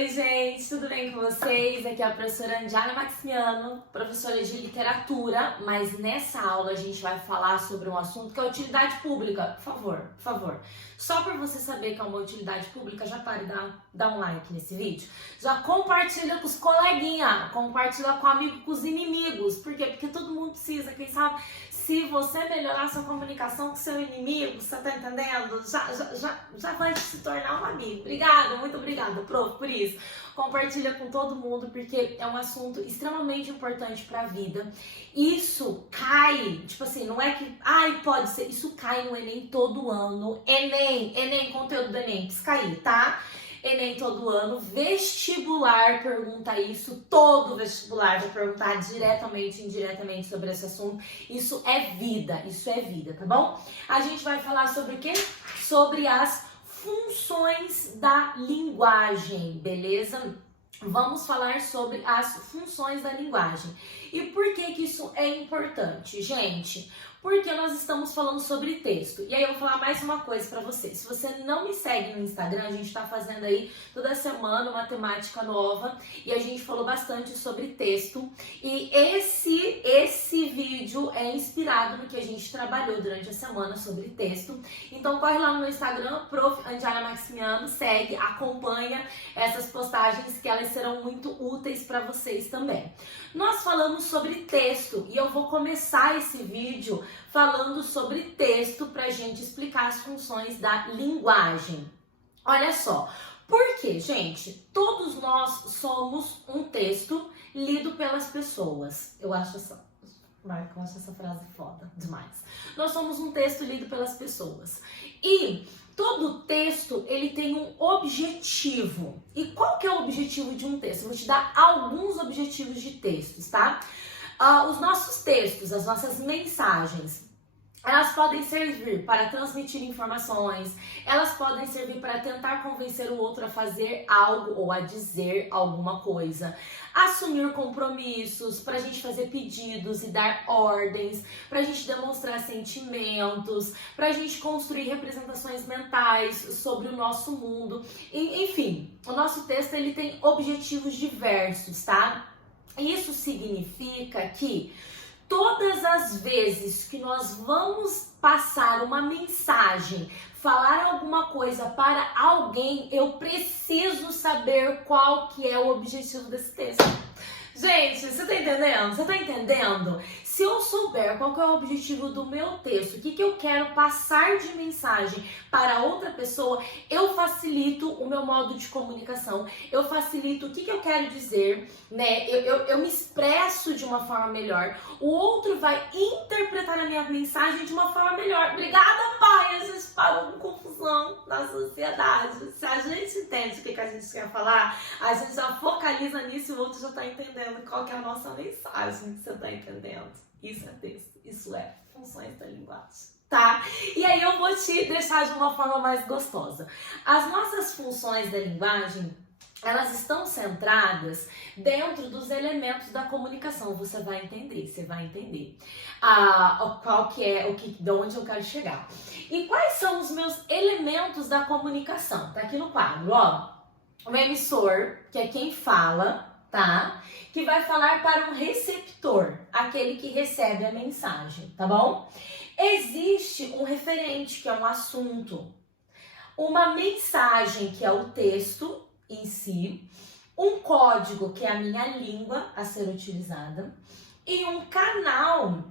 Oi, gente, tudo bem com vocês? Aqui é a professora Andiara Maximiano, professora de literatura, mas nessa aula a gente vai falar sobre um assunto que é utilidade pública. Por favor. Só por você saber que é uma utilidade pública, já pare de dar um like nesse vídeo. Já compartilha com os coleguinhas, compartilha com amigos, com os inimigos. Por quê? Porque todo mundo precisa, quem sabe? Se você melhorar sua comunicação com seu inimigo, você tá entendendo? Já vai se tornar um amigo. Obrigada, muito obrigada, prof, por isso. Compartilha com todo mundo, porque é um assunto extremamente importante pra vida. Isso cai, tipo assim, não é que, pode ser, isso cai no Enem todo ano. Enem, conteúdo do Enem, precisa cair, tá? Enem todo ano, vestibular pergunta isso, todo vestibular vai perguntar diretamente e indiretamente sobre esse assunto. Isso é vida, tá bom? A gente vai falar sobre o quê? Sobre as funções da linguagem, beleza? Vamos falar sobre as funções da linguagem. E por que isso é importante, gente? Porque nós estamos falando sobre texto. E aí eu vou falar mais uma coisa pra você. Se você não me segue no Instagram, a gente tá fazendo aí toda semana uma temática nova. E a gente falou bastante sobre texto. E esse vídeo é inspirado no que a gente trabalhou durante a semana sobre texto. Então corre lá no meu Instagram, prof. Andiara Maximiano, segue, acompanha essas postagens que elas serão muito úteis para vocês também. Nós falamos sobre texto e eu vou começar esse vídeo falando sobre texto para a gente explicar as funções da linguagem. Olha só, porque, gente, todos nós somos um texto lido pelas pessoas. Eu acho essa frase foda demais. Nós somos um texto lido pelas pessoas. E todo texto, ele tem um objetivo. E qual que é o objetivo de um texto? Eu vou te dar alguns objetivos de textos, tá? Os nossos textos, as nossas mensagens, elas podem servir para transmitir informações, elas podem servir para tentar convencer o outro a fazer algo ou a dizer alguma coisa, assumir compromissos, para a gente fazer pedidos e dar ordens, para a gente demonstrar sentimentos, para a gente construir representações mentais sobre o nosso mundo. Enfim, o nosso texto ele tem objetivos diversos, tá? Isso significa que todas as vezes que nós vamos passar uma mensagem, falar alguma coisa para alguém, eu preciso saber qual que é o objetivo desse texto. Gente, você tá entendendo? Você tá entendendo? Se eu souber qual que é o objetivo do meu texto, o que eu quero passar de mensagem para outra pessoa, eu facilito o meu modo de comunicação, eu facilito o que eu quero dizer, né? Eu me expresso de uma forma melhor, o outro vai interpretar a minha mensagem de uma forma melhor. Obrigada, pai! A gente parou com confusão na sociedade. Se a gente entende o que a gente quer falar, a gente já focaliza nisso e o outro já tá entendendo qual que é a nossa mensagem, você tá entendendo? Isso é texto, isso é funções da linguagem, tá? E aí eu vou te deixar de uma forma mais gostosa. As nossas funções da linguagem, elas estão centradas dentro dos elementos da comunicação. Você vai entender qual que é, de onde eu quero chegar. E quais são os meus elementos da comunicação? Tá aqui no quadro, ó. O emissor, que é quem fala, tá? Que vai falar para um receptor, aquele que recebe a mensagem, tá bom? Existe um referente, que é um assunto, uma mensagem, que é o texto em si, um código, que é a minha língua a ser utilizada, e um canal,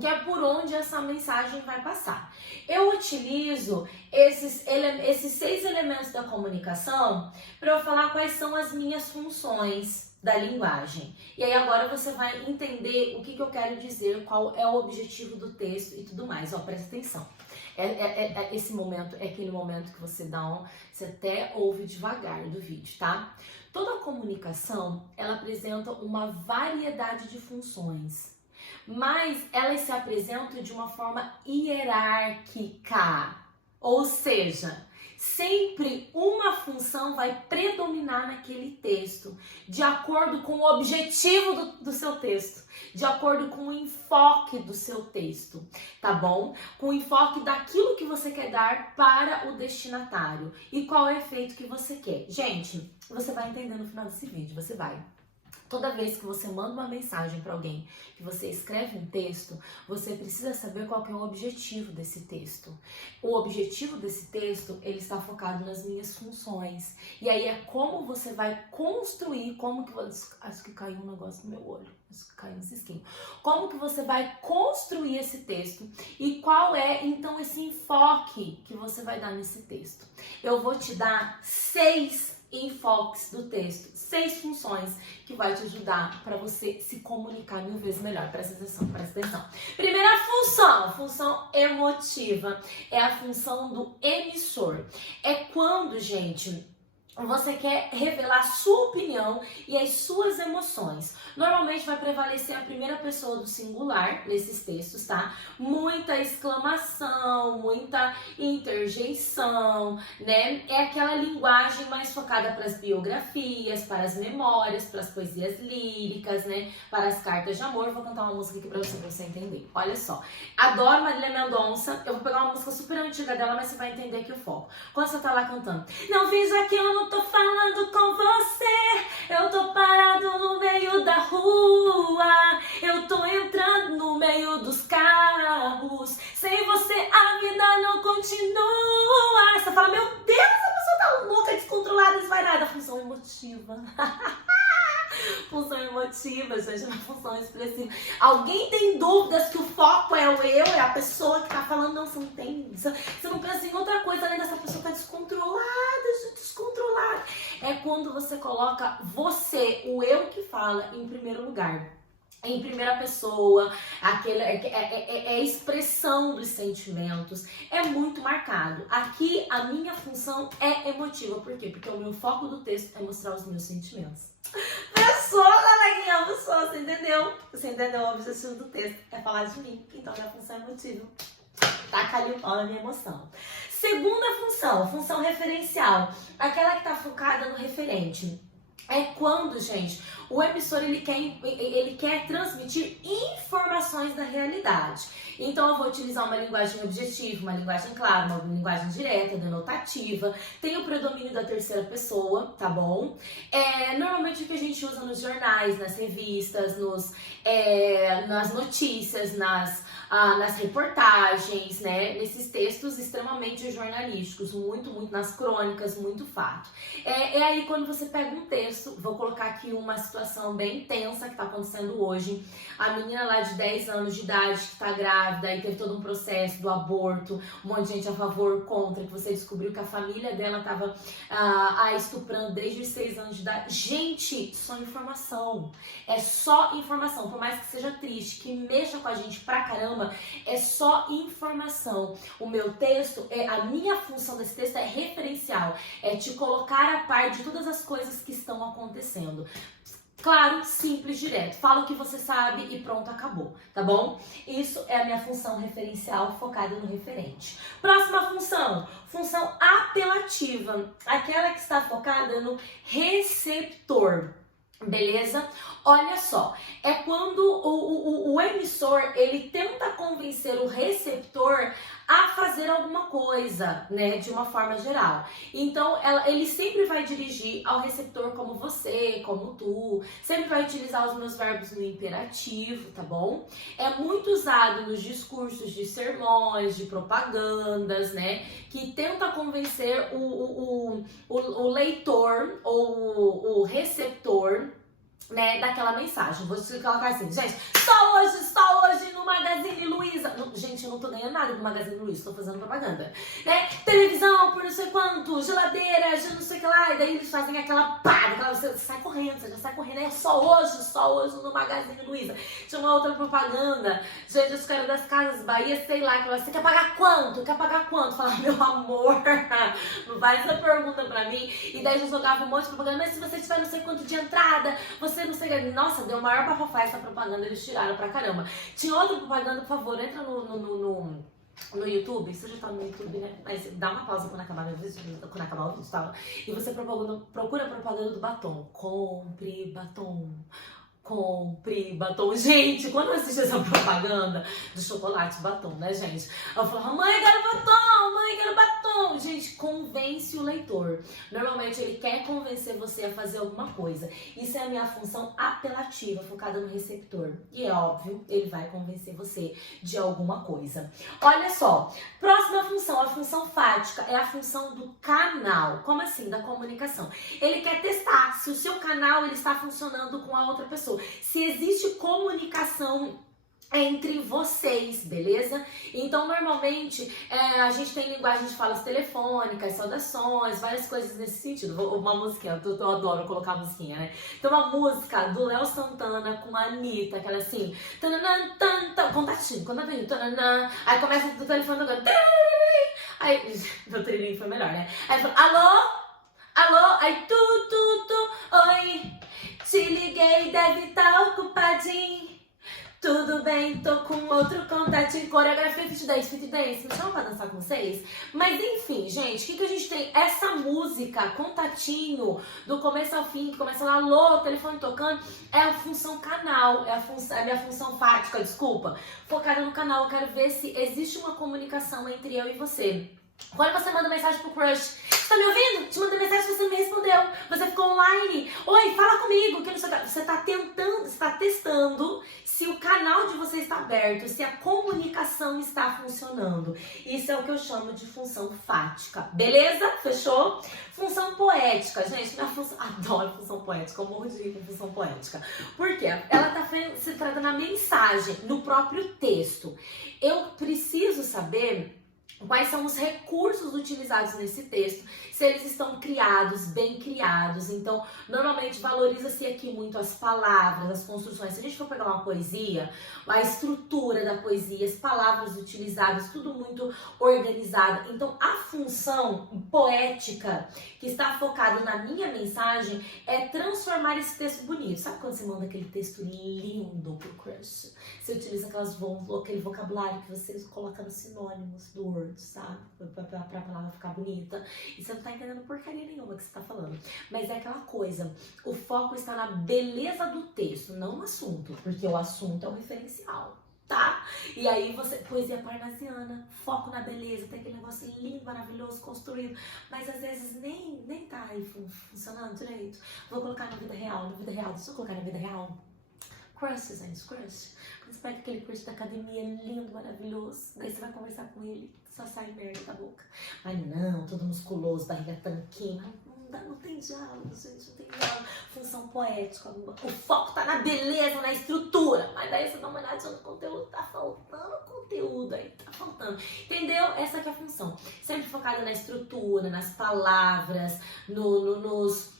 que é por onde essa mensagem vai passar. Eu utilizo esses 6 elementos da comunicação para eu falar quais são as minhas funções da linguagem. E aí agora você vai entender o que eu quero dizer, qual é o objetivo do texto e tudo mais. Ó, presta atenção. Esse momento é aquele momento que você você até ouve devagar do vídeo, tá? Toda comunicação, ela apresenta uma variedade de funções, mas elas se apresentam de uma forma hierárquica. Ou seja, sempre uma função vai predominar naquele texto, de acordo com o objetivo do seu texto, de acordo com o enfoque do seu texto, tá bom? Com o enfoque daquilo que você quer dar para o destinatário e qual é o efeito que você quer. Gente, você vai entender no final desse vídeo, você vai. Toda vez que você manda uma mensagem para alguém, que você escreve um texto, você precisa saber qual que é o objetivo desse texto. O objetivo desse texto, ele está focado nas minhas funções. E aí é como você vai construir, como que... Acho que caiu um negócio no meu olho. Acho que caiu um cisquinho. Como que você vai construir esse texto e qual é, então, esse enfoque que você vai dar nesse texto. Eu vou te dar 6 enfoques do texto, 6 funções que vai te ajudar para você se comunicar 1000 vezes melhor. Presta atenção, presta atenção. Primeira função, função emotiva, é a função do emissor. É quando, gente, você quer revelar a sua opinião e as suas emoções. Normalmente vai prevalecer a primeira pessoa do singular nesses textos, tá? Muita exclamação, muita interjeição, né? É aquela linguagem mais focada para as biografias, para as memórias, para as poesias líricas, né? Para as cartas de amor. Vou cantar uma música aqui pra você entender. Olha só. Adoro Marília Mendonça. Eu vou pegar uma música super antiga dela, mas você vai entender aqui o foco. Quando você tá lá cantando. Não fiz aquilo, não tô falando com você, eu tô parado no meio da rua, eu tô entrando no meio dos carros, sem você a vida não continua. Você fala, meu Deus, essa pessoa tá louca, descontrolada, desvairada. Função emotiva. Função emotiva, gente, é uma função expressiva. Alguém tem dúvidas que o foco é o eu, é a pessoa que tá falando? Não, você não tem. Você não pensa em outra coisa além dessa pessoa tá descontrolada, gente, descontrolada. É quando você coloca você, o eu que fala, em primeiro lugar. Em primeira pessoa, é a expressão dos sentimentos, é muito marcado. Aqui a minha função é emotiva, por quê? Porque o meu foco do texto é mostrar os meus sentimentos. Pessoa, coleguinha, pessoa, você entendeu? Você entendeu o objetivo do texto? É falar de mim, então minha função é emotiva. Taca ali o pau na minha emoção. Segunda função, função referencial, aquela que tá focada no referente. É quando, gente, o emissor ele quer transmitir informações da realidade. Então eu vou utilizar uma linguagem objetiva, uma linguagem clara, uma linguagem direta, denotativa. Tem o predomínio da terceira pessoa, tá bom? Normalmente o que a gente usa nos jornais, nas revistas, nas notícias, nas reportagens, né? Nesses textos extremamente jornalísticos, muito nas crônicas, muito fato. É aí quando você pega um texto, vou colocar aqui uma situação bem tensa que tá acontecendo hoje. A menina lá de 10 anos de idade que tá grávida e teve todo um processo do aborto, um monte de gente a favor, contra, que você descobriu que a família dela tava estuprando desde os 6 anos de idade. Gente, só informação. É só informação. Por mais que seja triste, que mexa com a gente pra caramba, é só informação. O meu texto, a minha função desse texto é referencial, é te colocar a par de todas as coisas que estão acontecendo. Claro, simples, direto. Fala o que você sabe e pronto, acabou, tá bom? Isso é a minha função referencial focada no referente. Próxima função, função apelativa, aquela que está focada no receptor. Beleza? Olha só, é quando o emissor, ele tenta convencer o receptor a fazer alguma coisa, né, de uma forma geral. Então, ele sempre vai dirigir ao receptor como você, como tu, sempre vai utilizar os meus verbos no imperativo, tá bom? É muito usado nos discursos de sermões, de propagandas, né, que tenta convencer o leitor ou o receptor, né, daquela mensagem. Vou te colocar assim, gente, só hoje no Magazine Luiza. Não, gente, eu não tô ganhando nada do Magazine Luiza, tô fazendo propaganda, né? Televisão por não sei quanto, geladeira, já não sei o que lá, e daí eles fazem aquela pá, você sai correndo, você já sai correndo, é só hoje no Magazine Luiza. Tinha uma outra propaganda, gente, os caras das Casas Bahia, sei lá, que você quer pagar quanto? Quer pagar quanto? Fala, meu amor, não faz essa pergunta pra mim. E daí já jogava um monte de propaganda, mas se você tiver não sei quanto de entrada, você não sei, nossa, deu maior bafafá essa propaganda, eles tiraram pra caramba. Tinha outra propaganda, por favor, entra no no YouTube, você já tá no YouTube, né? Mas dá uma pausa quando acabar o vídeo, tá? E você procura a propaganda do batom. Compre batom. Compre batom. Gente, quando eu assisti essa propaganda do chocolate batom, né, gente? Eu falava, mãe, quero batom, mãe, quero batom. Gente, convence o leitor. Normalmente ele quer convencer você a fazer alguma coisa. Isso é a minha função apelativa, focada no receptor. E é óbvio, ele vai convencer você de alguma coisa. Olha só, próxima função, a função fática, é a função do canal. Como assim? Da comunicação. Ele quer testar se o seu canal ele está funcionando com a outra pessoa. Se existe comunicação entre vocês, beleza? Então, normalmente, a gente tem linguagem de falas telefônicas, saudações, várias coisas nesse sentido. Uma musiquinha, eu adoro colocar musiquinha, né? Então, uma música do Léo Santana com a Anitta, aquela assim, contatinho, tananã, aí começa do telefone tocando, aí, meu treininho foi melhor, né? Aí fala, alô, aí oi, te liguei, deve estar ocupadinho. Tudo bem, tô com outro contatinho. Coreografia Fit Dance, me chama pra dançar com vocês? Mas enfim, gente, o que a gente tem? Essa música, contatinho, do começo ao fim, que começa lá, alô, telefone tocando, é a função canal, é a minha função fática, desculpa. Focada no canal, eu quero ver se existe uma comunicação entre eu e você. Quando você manda mensagem pro crush, você tá me ouvindo? Te mandei mensagem e você não me respondeu. Você ficou online. Oi, fala comigo. Que você tá testando se o canal de vocês está aberto, se a comunicação está funcionando. Isso é o que eu chamo de função fática. Beleza? Fechou? Função poética. Gente, minha função... Adoro função poética. Eu morro de rir com função poética. Por quê? Ela tá se trata na mensagem, no próprio texto. Eu preciso saber quais são os recursos utilizados nesse texto, se eles estão criados, bem criados. Então, normalmente valoriza-se aqui muito as palavras, as construções. Se a gente for pegar uma poesia, a estrutura da poesia, as palavras utilizadas, tudo muito organizado. Então, a função poética que está focada na minha mensagem é transformar esse texto bonito. Sabe quando você manda aquele texto lindo pro crush? Você utiliza aquele vocabulário que você coloca nos sinônimos do Word, sabe? Pra palavra ficar bonita. E você não tá entendendo porcaria nenhuma que você tá falando. Mas é aquela coisa, o foco está na beleza do texto, não no assunto. Porque o assunto é o referencial, tá? E aí poesia parnasiana, foco na beleza, tem aquele negócio lindo, maravilhoso, construído. Mas às vezes nem tá aí funcionando direito. Vou colocar na vida real, deixa eu colocar na vida real. Crush, gente, crush. Quando você pega aquele crush da academia lindo, maravilhoso, daí você vai conversar com ele, só sai merda da boca. Mas não, todo musculoso, barriga tanquinho. Não tem diálogo, gente, não tem diálogo. Função poética, o foco tá na beleza, na estrutura. Mas daí você dá uma olhadinha no conteúdo, tá faltando conteúdo aí, tá faltando. Entendeu? Essa que é a função. Sempre focada na estrutura, nas palavras, nos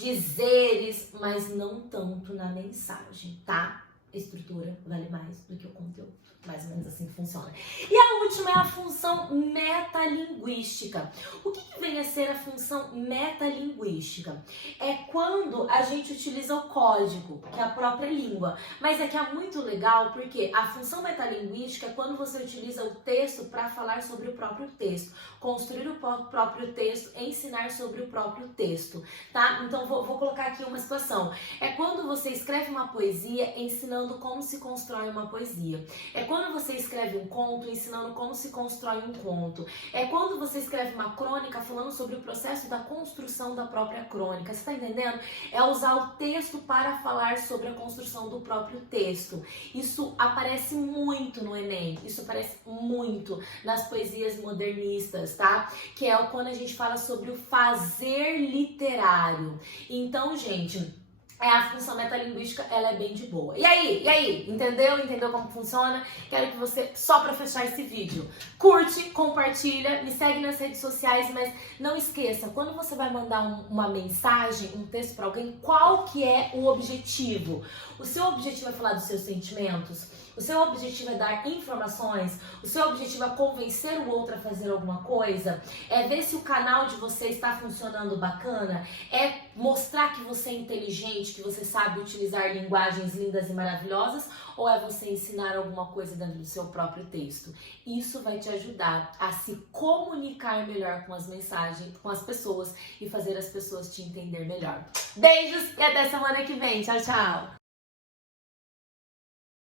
dizeres, mas não tanto na mensagem, tá? A estrutura vale mais do que o conteúdo. Mais ou menos assim funciona. E a última é a função metalinguística. O que vem a ser a função metalinguística? É quando a gente utiliza o código, que é a própria língua. Mas é que é muito legal porque a função metalinguística é quando você utiliza o texto para falar sobre o próprio texto, construir o próprio texto, ensinar sobre o próprio texto, tá? Então vou colocar aqui uma situação. É quando você escreve uma poesia ensinando como se constrói uma poesia. É quando você escreve um conto ensinando como se constrói um conto. É quando você escreve uma crônica falando sobre o processo da construção da própria crônica. Você tá entendendo? É usar o texto para falar sobre a construção do próprio texto. Isso aparece muito no Enem. Isso aparece muito nas poesias modernistas, tá? Que é quando a gente fala sobre o fazer literário. Então, gente, a função metalinguística, ela é bem de boa. E aí? Entendeu? Entendeu como funciona? Quero que você, só pra fechar esse vídeo, curte, compartilha, me segue nas redes sociais, mas não esqueça, quando você vai mandar uma mensagem, um texto pra alguém, qual que é o objetivo? O seu objetivo é falar dos seus sentimentos? O seu objetivo é dar informações? O seu objetivo é convencer o outro a fazer alguma coisa? É ver se o canal de você está funcionando bacana? É mostrar que você é inteligente, que você sabe utilizar linguagens lindas e maravilhosas? Ou é você ensinar alguma coisa dentro do seu próprio texto? Isso vai te ajudar a se comunicar melhor com as mensagens, com as pessoas e fazer as pessoas te entender melhor. Beijos e até semana que vem. Tchau, tchau!